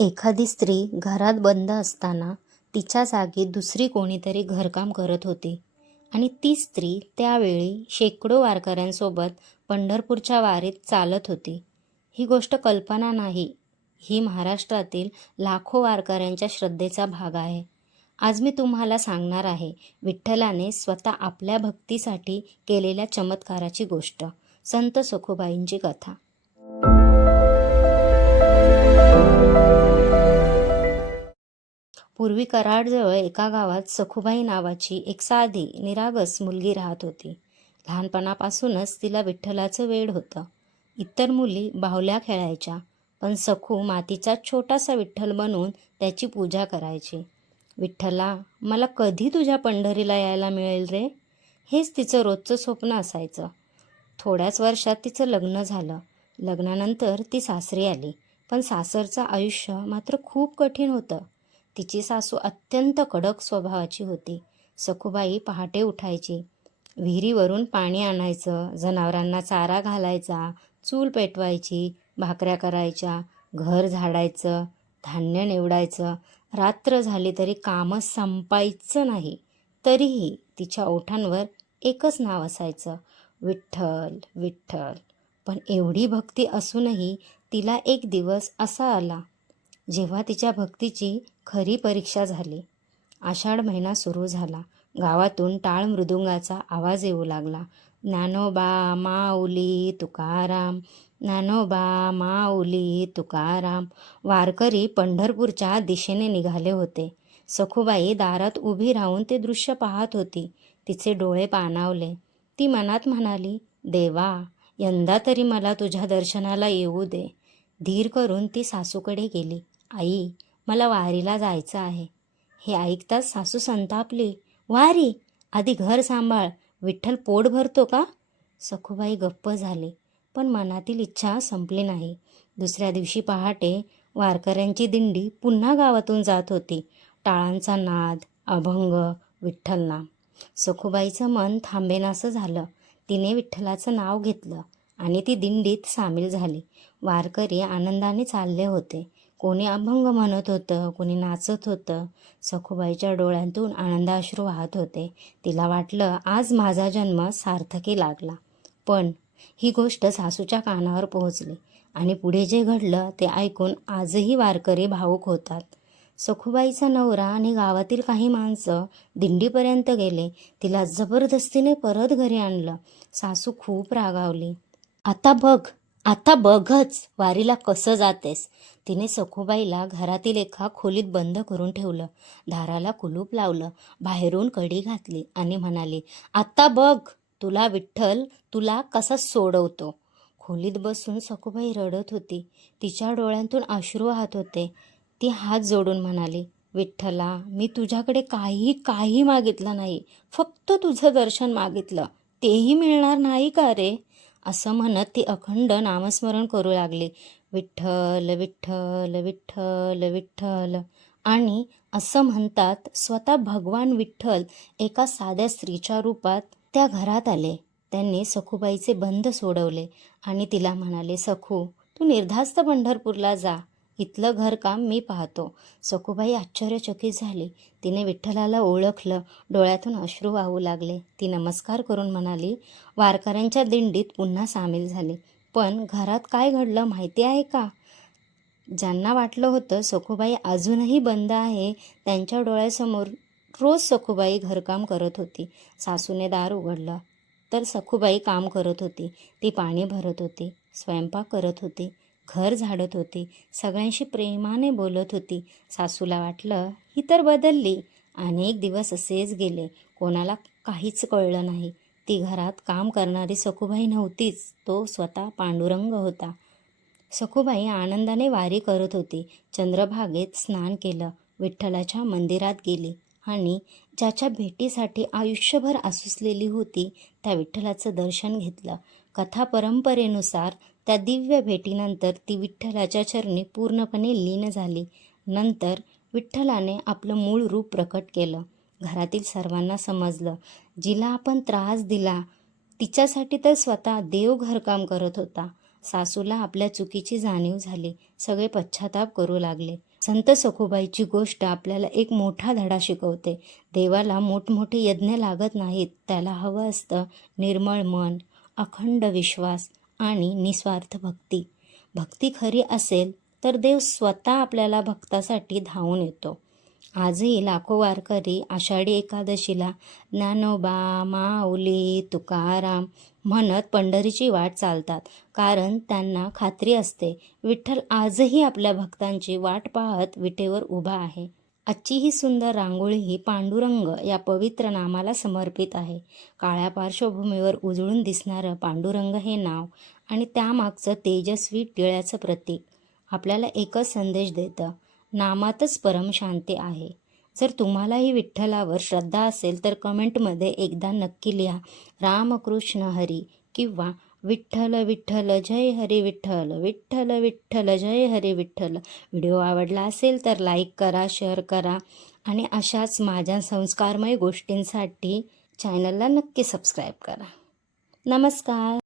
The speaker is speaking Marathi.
एखादी स्त्री घरात बंद असताना तिच्या जागी दुसरी कोणीतरी घरकाम करत होती आणि ती स्त्री त्यावेळी शेकडो वारकऱ्यांसोबत पंढरपूरच्या वारीत चालत होती. ही गोष्ट कल्पना नाही, ही महाराष्ट्रातील लाखो वारकऱ्यांच्या श्रद्धेचा भाग आहे. आज मी तुम्हाला सांगणार आहे विठ्ठलाने स्वतः आपल्या भक्तीसाठी केलेल्या चमत्काराची गोष्ट, संत सखुबाईंची कथा. पूर्वी कराडजवळ एका गावात सखुबाई नावाची एक साधी निरागस मुलगी राहत होती. लहानपणापासूनच तिला विठ्ठलाचं वेड होतं. इतर मुली बाहुल्या खेळायच्या, पण सखू मातीचा छोटासा विठ्ठल बनवून त्याची पूजा करायची. विठ्ठला, मला कधी तुझ्या पंढरीला यायला मिळेल रे, हेच तिचं रोजचं स्वप्न असायचं. थोड्याच वर्षात तिचं लग्न झालं. लग्नानंतर ती सासरी आली, पण सासरचं आयुष्य मात्र खूप कठीण होतं. तिची सासू अत्यंत कडक स्वभावाची होती. सखुबाई पहाटे उठायची, विहिरीवरून पाणी आणायचं, जनावरांना चारा घालायचा, चूल पेटवायची, भाकऱ्या करायच्या, घर झाडायचं, धान्य निवडायचं. रात्र झाली तरी कामं संपायचं नाही. तरीही तिच्या ओठांवर एकच नाव असायचं, विठ्ठल विठ्ठल. पण एवढी भक्ती असूनही तिला एक दिवस असा आला जेव्हा तिच्या भक्तीची खरी परीक्षा झाली. आषाढ महिना सुरू झाला. गावातून टाळ मृदुंगाचा आवाज येऊ लागला. ज्ञानोबा माऊली तुकाराम, ज्ञानोबा माऊली तुकाराम. वारकरी पंढरपूरच्या दिशेने निघाले होते. सखुबाई दारात उभी राहून ते दृश्य पाहत होती. तिचे डोळे पाणावले. ती मनात म्हणाली, देवा, यंदा तरी मला तुझ्या दर्शनाला येऊ दे. धीर करून ती सासूकडे गेली. आई, मला वारीला जायचं आहे. हे ऐकताच सासू संतापली. वारी? आधी घर सांभाळ, विठ्ठल पोट भरतो का? सखुबाई गप्प झाली, पण मनातील इच्छा संपली नाही. दुसऱ्या दिवशी पहाटे वारकऱ्यांची दिंडी पुन्हा गावातून जात होती. टाळांचा नाद, अभंग, विठ्ठलनाम. सखुबाईचं मन थांबेनासं झालं. तिने विठ्ठलाचं नाव घेतलं आणि ती दिंडीत सामील झाली. वारकरी आनंदाने चालले होते. कोणी अभंग म्हणत होतं, कोणी नाचत होतं. सखुबाईच्या डोळ्यांतून आनंदाश्रू वाहत होते. तिला वाटलं, आज माझा जन्म सार्थकी लागला. पण ही गोष्ट सासूच्या कानावर पोहोचली आणि पुढे जे घडलं ते ऐकून आजही वारकरी भावूक होतात. सखुबाईचा नवरा आणि गावातील काही माणसं दिंडीपर्यंत गेले. तिला जबरदस्तीने परत घरी आणलं. सासू खूप रागावली. आता बघच वारीला कसं जातेस. तिने सखुबाईला घरातील एका खोलीत बंद करून ठेवलं. दाराला कुलूप लावलं, बाहेरून कडी घातली आणि म्हणाली, आता बघ तुला विठ्ठल तुला कसा सोडवतो. खोलीत बसून सखुबाई रडत होती. तिच्या डोळ्यांतून अश्रू वाहत होते. ती हात जोडून म्हणाली, विठ्ठला, मी तुझ्याकडे काही मागितलं नाही, फक्त तुझं दर्शन मागितलं. तेही मिळणार नाही का रे? असं म्हणत ती अखंड नामस्मरण करू लागली. विठ्ठल विठ्ठल विठ्ठल विठ्ठल. आणि असं म्हणतात स्वतः भगवान विठ्ठल एका साध्या स्त्रीच्या रूपात त्या घरात आले. त्यांनी सखुबाईचे बंध सोडवले आणि तिला म्हणाले, सखू, तू निर्धास्त पंढरपूरला जा, इथलं घरकाम मी पाहतो. सखुबाई आश्चर्यचकित झाली. तिने विठ्ठलाला ओळखलं. डोळ्यातून अश्रू वाहू लागले. ती नमस्कार करून म्हणाली, वारकऱ्यांच्या दिंडीत पुन्हा सामील झाली. पण घरात काय घडलं माहिती आहे का? ज्यांना वाटलं होतं सखुबाई अजूनही बंद आहे, त्यांच्या डोळ्यासमोर रोज सखुबाई घरकाम करत होती. सासूने दार उघडलं तर सखुबाई काम करत होती. ती पाणी भरत होती, स्वयंपाक करत होती, घर झाडत होती, सगळ्यांशी प्रेमाने बोलत होती. सासूला वाटलं, ही तर बदलली. अनेक दिवस असेच गेले. कोणाला काहीच कळलं नाही. ती घरात काम करणारी सखुबाई नव्हतीच, तो स्वतः पांडुरंग होता. सखुबाई आनंदाने वारी करत होती. चंद्रभागेत स्नान केलं, विठ्ठलाच्या मंदिरात गेली आणि ज्याच्या भेटीसाठी आयुष्यभर आसुसलेली होती त्या विठ्ठलाचं दर्शन घेतलं. कथा परंपरेनुसार त्या दिव्य भेटीनंतर ती विठ्ठलाच्या चरणी पूर्णपणे लीन झाली. नंतर विठ्ठलाने आपलं मूळ रूप प्रकट केलं. घरातील सर्वांना समजलं, जिला आपण त्रास दिला तिच्यासाठी तर स्वतः देव घरकाम करत होता. सासूला आपल्या चुकीची जाणीव झाली. सगळे पश्चाताप करू लागले. संत सखुबाईची गोष्ट आपल्याला एक मोठा धडा शिकवते. देवाला मोठमोठे यज्ञ लागत नाहीत. त्याला हवं असतं निर्मळ मन, अखंड विश्वास आणि निस्वार्थ भक्ती. भक्ती खरी असेल तर देव स्वतः आपल्याला भक्तासाठी धावून येतो. आजही लाखो वारकरी आषाढी एकादशीला ज्ञानोबा, माऊली, तुकाराम म्हणत पंढरीची वाट चालतात. कारण त्यांना खात्री असते विठ्ठल आजही आपल्या भक्तांची वाट पाहत विटेवर उभा आहे. आजची ही सुंदर रांगोळी ही पांडुरंग या पवित्र नामाला समर्पित आहे. काळ्या पार्श्वभूमीवर उजळून दिसणारं पांडुरंग हे नाव आणि त्यामागचं तेजस्वी टिळ्याचं प्रतीक आपल्याला एकच संदेश देतं, नामातच परमशांती आहे. जर तुम्हालाही विठ्ठलावर श्रद्धा असेल तर कमेंटमध्ये एकदा नक्की लिहा रामकृष्ण हरी किंवा विठ्ठल विठ्ठल जय हरी विठ्ठल, विठ्ठल विठ्ठल जय हरी विठ्ठल. व्हिडिओ आवडला असेल तर लाईक करा, शेअर करा आणि अशाच माझ्या संस्कारमय गोष्टींसाठी चॅनलला नक्की सबस्क्राईब करा. नमस्कार.